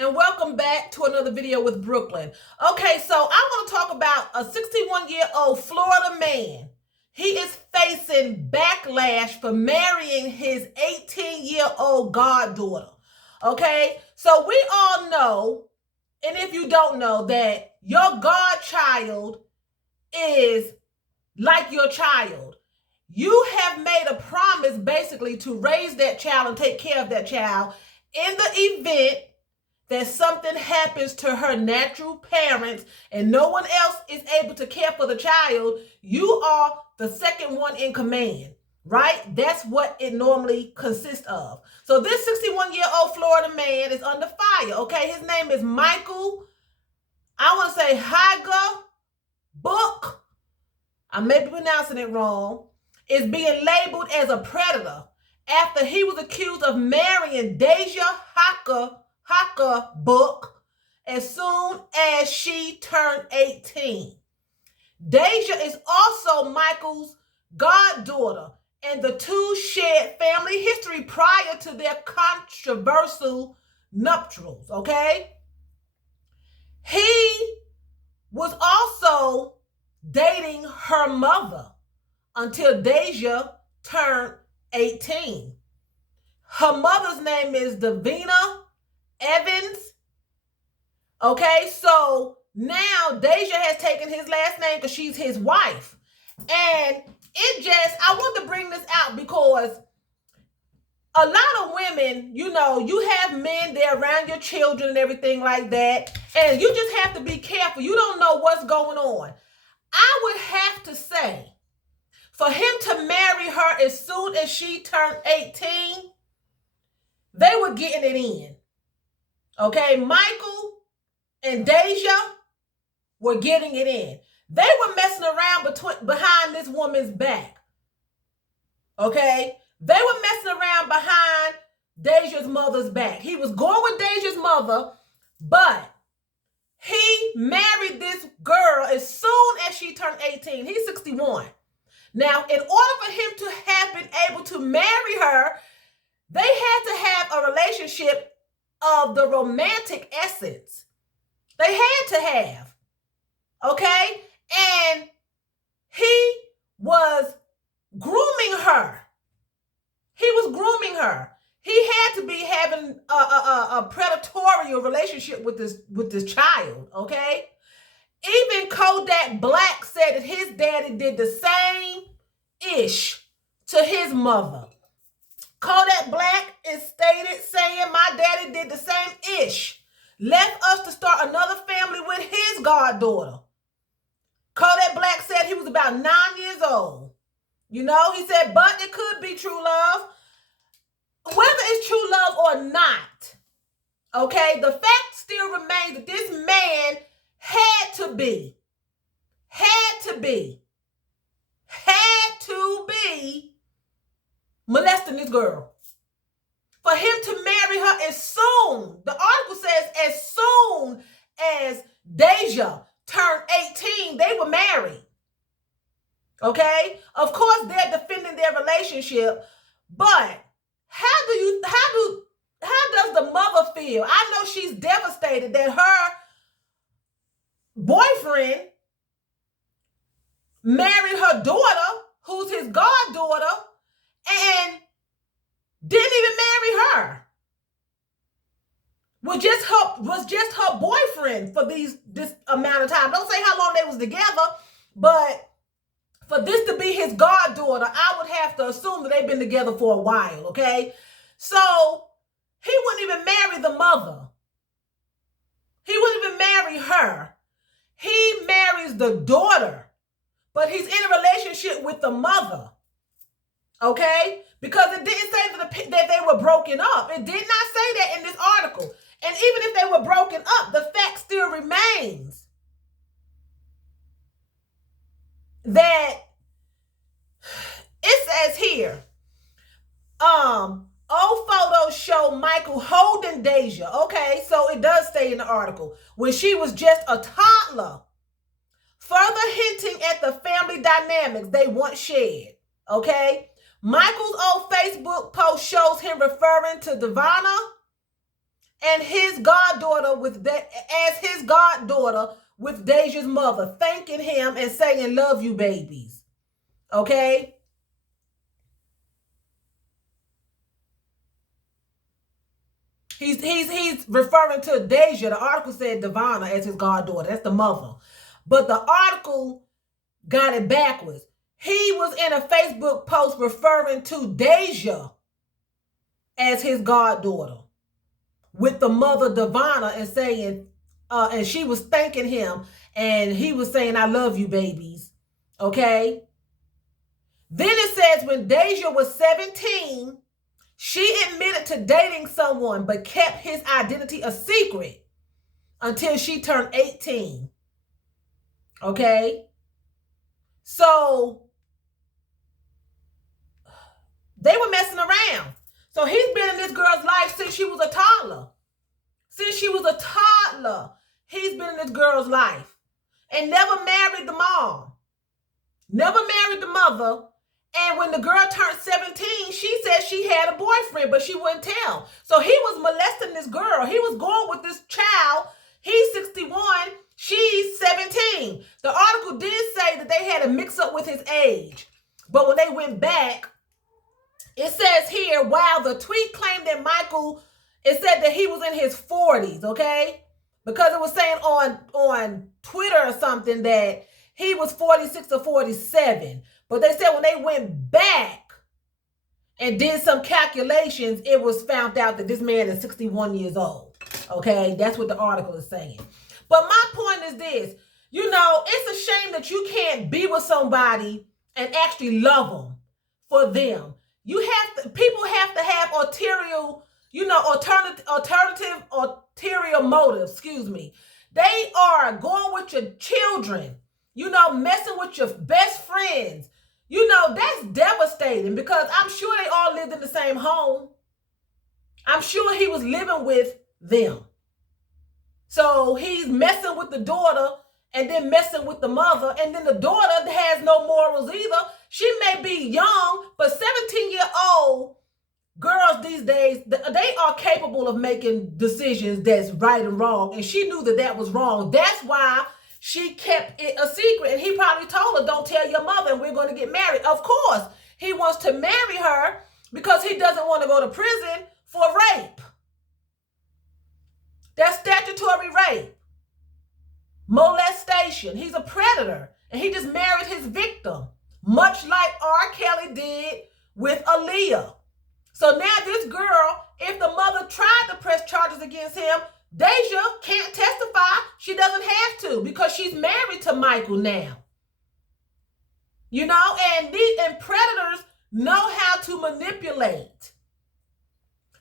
and welcome back to another video with Brooklyn. Okay, so I want to talk about a 61-year-old Florida man. He is facing backlash for marrying his 18-year-old goddaughter. Okay, so we all know, and if you don't know, that your godchild is like your child. You have made a promise basically to raise that child and take care of that child. In the event that something happens to her natural parents and no one else is able to care for the child, you are the second one in command, right? That's what it normally consists of. So this 61-year-old Florida man is under fire, okay? His name is Michael, I want to say Hager Book. I may be pronouncing it wrong. Is being labeled as a predator after he was accused of marrying Deja Hacker Book as soon as she turned 18. Deja is also Michael's goddaughter, and the two shared family history prior to their controversial nuptials, okay? He was also dating her mother until Deja turned 18. Her mother's name is Davina Evans. Okay, so now Deja has taken his last name because she's his wife. And I want to bring this out because a lot of women, you know, you have men there around your children and everything like that, and you just have to be careful. You don't know what's going on. I would have to say, for him to marry her as soon as she turned 18, they were getting it in. Okay, Michael and Deja were getting it in. They were messing around behind this woman's back. Okay, they were messing around behind Deja's mother's back. He was going with Deja's mother, but he married this girl as soon as she turned 18. He's 61. Now, in order for him to have been able to marry her, they had to have a relationship of the romantic essence. They had to have, okay? And he was grooming her. He was grooming her. He had to be having a predatory relationship with this child, okay? Even Kodak Black said that his daddy did the same ish to his mother. Kodak Black is stated saying, my daddy did the same ish. Left us to start another family with his goddaughter. Kodak Black said he was about 9 years old. You know, he said, but it could be true love. Whether it's true love or not, okay, the fact still remains that this man had to be molesting this girl. For him to marry her as soon, the article says as soon as Deja turned 18, they were married. Okay? Of course, they're defending their relationship, but how does the mother feel? I know she's devastated that her boyfriend married her daughter, who's his goddaughter, and didn't even marry her. Was just her boyfriend for this amount of time. Don't say how long they was together, but for this to be his goddaughter, I would have to assume that they've been together for a while, okay? So he wouldn't even marry the mother. He wouldn't even marry her. He marries the daughter, but he's in a relationship with the mother, okay? Because it didn't say that they were broken up. It did not say that in this article. And even if they were broken up, the fact still remains that it says here, old photos show Michael holding Deja. Okay, so it does say in the article, when she was just a toddler, further hinting at the family dynamics they once shared. Okay, Michael's old Facebook post shows him referring to Davina and his goddaughter as his goddaughter with Deja's mother, thanking him and saying, "Love you, babies." Okay? He's referring to Deja. The article said Devonna as his goddaughter. That's the mother. But the article got it backwards. He was in a Facebook post referring to Deja as his goddaughter with the mother Devonna and saying, and she was thanking him and he was saying, "I love you, babies." Okay? Then it says when Deja was 17, she admitted to dating someone but kept his identity a secret until she turned 18. Okay? So they were messing around. So he's been in this girl's life since she was a toddler. Since she was a toddler, he's been in this girl's life and never married the mom, never married the mother. And when the girl turned 17, she said she had a boyfriend, but she wouldn't tell. So he was molesting this girl. He was going with this child. He's 61. She's 17. The article did say that they had a mix-up with his age. But when they went back, it says here, while the tweet claimed that Michael, it said that he was in his 40s, okay? Because it was saying on Twitter or something that he was 46 or 47. But they said when they went back and did some calculations, it was found out that this man is 61 years old. Okay, that's what the article is saying. But my point is this, it's a shame that you can't be with somebody and actually love them for them. People have to have ulterior motives, They are going with your children, messing with your best friends. That's devastating because I'm sure they all lived in the same home. I'm sure he was living with them. So he's messing with the daughter and then messing with the mother. And then the daughter has no morals either. She may be young, but 17-year-old girls these days, they are capable of making decisions that's right and wrong. And she knew that that was wrong. That's why she kept it a secret. And he probably told her, "Don't tell your mother and we're going to get married." Of course, he wants to marry her because he doesn't want to go to prison for rape. That's statutory rape. Molestation. He's a predator. And he just married his victim, much like R. Kelly did with Aaliyah. So now this girl, if the mother tried to press charges against him, Deja can't testify. She doesn't have to because she's married to Michael now. And predators know how to manipulate.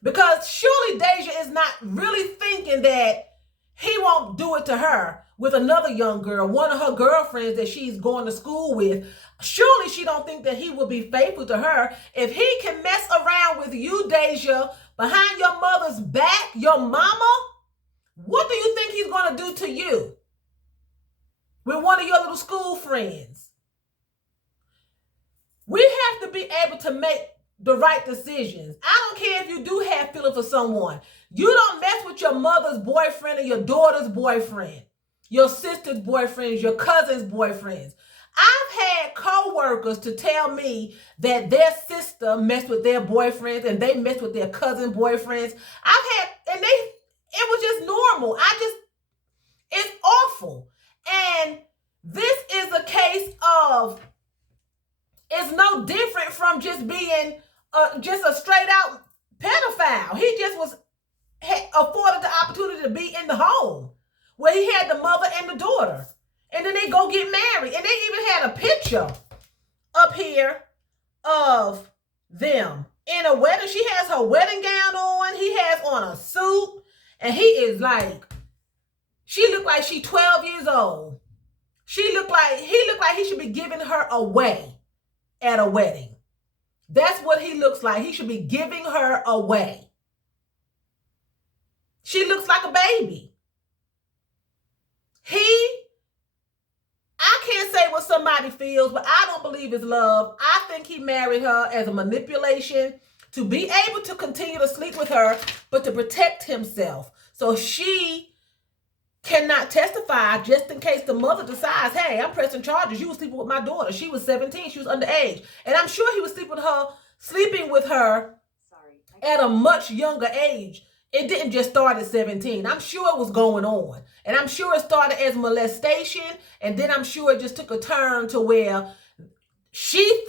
Because surely Deja is not really thinking that he won't do it to her with another young girl, one of her girlfriends that she's going to school with. Surely she don't think that he will be faithful to her. If he can mess around with you, Deja, behind your mother's back, your mama, what do you think he's going to do to you with one of your little school friends? We have to be able to make the right decisions. I don't care if you do have feeling for someone. You don't mess with your mother's boyfriend or your daughter's boyfriend, your sister's boyfriends, your cousin's boyfriends. I've had co-workers to tell me that their sister messed with their boyfriends and they messed with their cousin boyfriends. It was just normal. It's awful. And this is a case of, it's no different from just being just a straight out pedophile. He just was afforded the opportunity to be in the home where he had the mother and the daughter. And then they go get married. And they even had a picture up here of them in a wedding. She has her wedding gown on. He has on a suit. And he looked like she's 12 years old. He looked like he should be giving her away at a wedding. That's what he looks like. He should be giving her away. She looks like a baby. I can't say what somebody feels, but I don't believe it's love. I think he married her as a manipulation to be able to continue to sleep with her, but to protect himself. So she cannot testify just in case the mother decides, hey, I'm pressing charges. You were sleeping with my daughter. She was 17. She was underage. And I'm sure he was sleeping with her at a much younger age. It didn't just start at 17. I'm sure it was going on. And I'm sure it started as molestation. And then I'm sure it just took a turn to where she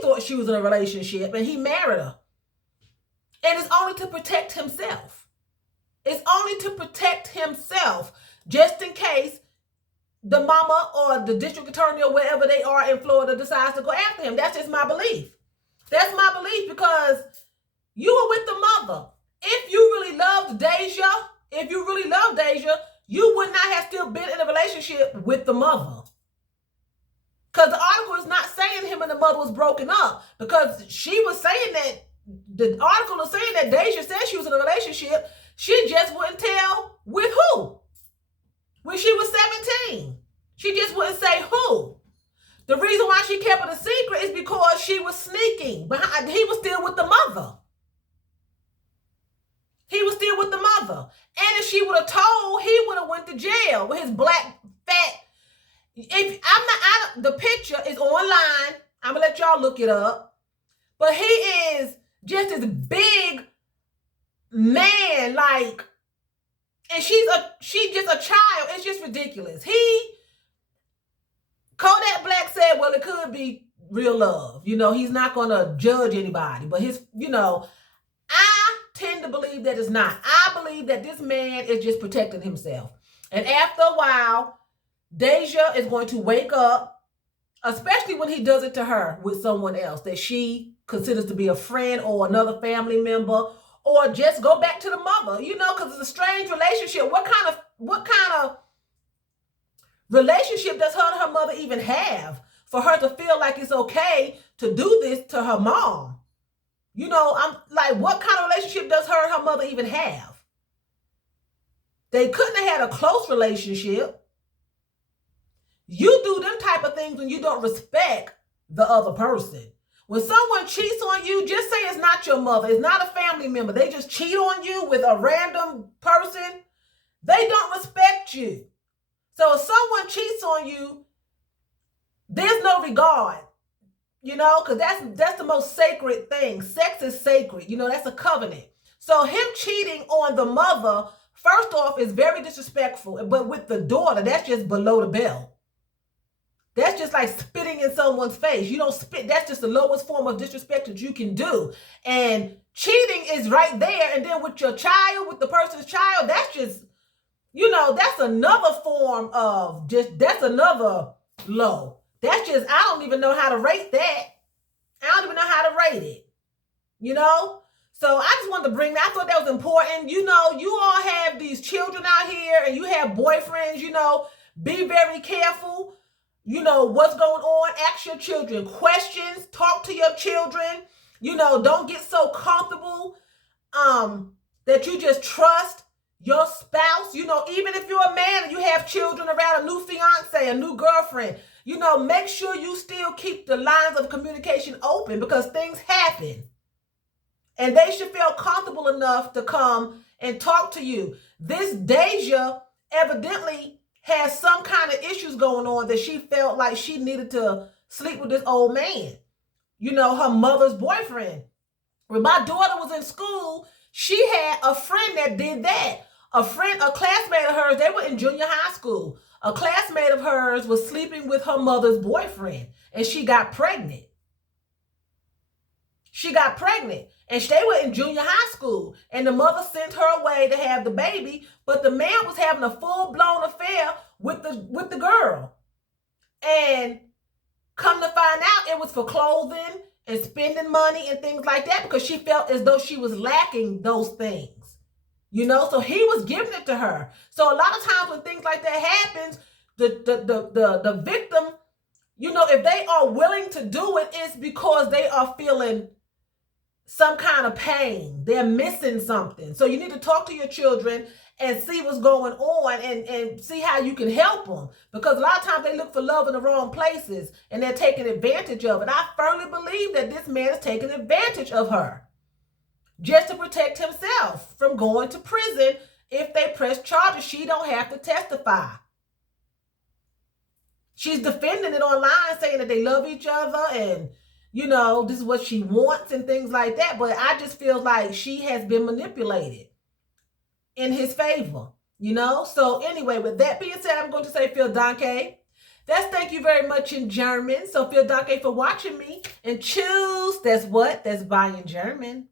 thought she was in a relationship and he married her. And it's only to protect himself. It's only to protect himself, just in case the mama or the district attorney or wherever they are in Florida decides to go after him. That's just my belief. That's my belief, because you were with the mother. If you really loved Deja, you would not have still been in a relationship with the mother. Because the article is not saying him and the mother was broken up, because she was saying that, the article is saying that Deja said she was in a relationship. She just wouldn't tell with who. When she was 17, she just wouldn't say who. The reason why she kept it a secret is because she was sneaking behind. He was still with the mother. He was still with the mother. And if she would have told, he would have went to jail with his black, fat. The picture is online. I'm going to let y'all look it up. But he is just this big man, like, and she's just a child. It's just ridiculous. Kodak Black said, well, it could be real love. He's not going to judge anybody. But I tend to believe that it's not. I believe that this man is just protecting himself. And after a while, Deja is going to wake up, especially when he does it to her with someone else that she considers to be a friend or another family member, or just go back to the mother, because it's a strange relationship. What kind of relationship does her and her mother even have for her to feel like it's okay to do this to her mom? I'm like, what kind of relationship does her and her mother even have? They couldn't have had a close relationship. You do them type of things when you don't respect the other person. When someone cheats on you, just say it's not your mother. It's not a family member. They just cheat on you with a random person. They don't respect you. So if someone cheats on you, there's no regard, because that's the most sacred thing. Sex is sacred. That's a covenant. So him cheating on the mother, first off, is very disrespectful. But with the daughter, that's just below the belt. That's just like spitting in someone's face. You don't spit. That's just the lowest form of disrespect that you can do. And cheating is right there. And then with your child, with the person's child, that's just, that's another form of that's another low. That's just, I don't even know how to rate that. I don't even know how to rate it. So I just wanted to bring that. I thought that was important. You all have these children out here and you have boyfriends, be very careful. What's going on. Ask your children questions. Talk to your children. Don't get so comfortable that you just trust your spouse. Even if you're a man and you have children around, a new fiance, a new girlfriend, make sure you still keep the lines of communication open, because things happen. And they should feel comfortable enough to come and talk to you. This Deja evidently has some kind of issues going on that she felt like she needed to sleep with this old man, her mother's boyfriend. When my daughter was in school, she had a friend that did that. A classmate of hers, they were in junior high school. A classmate of hers was sleeping with her mother's boyfriend, and she got pregnant. And they were in junior high school, and the mother sent her away to have the baby, but the man was having a full-blown affair with the girl. And come to find out, it was for clothing and spending money and things like that, because she felt as though she was lacking those things. So he was giving it to her. So a lot of times when things like that happens, the victim, if they are willing to do it, it's because they are feeling some kind of pain. They're missing something. So you need to talk to your children and see what's going on and see how you can help them. Because a lot of times they look for love in the wrong places and they're taking advantage of it. I firmly believe that this man is taking advantage of her. just to protect himself from going to prison. If they press charges, she don't have to testify. She's defending it online, saying that they love each other and, you know, this is what she wants and things like that. But I just feel like she has been manipulated in his favor, you know? So anyway, with that being said, I'm going to say vielen Dank. That's thank you very much in German. So vielen Dank for watching me. And choose, that's what? That's bye in German.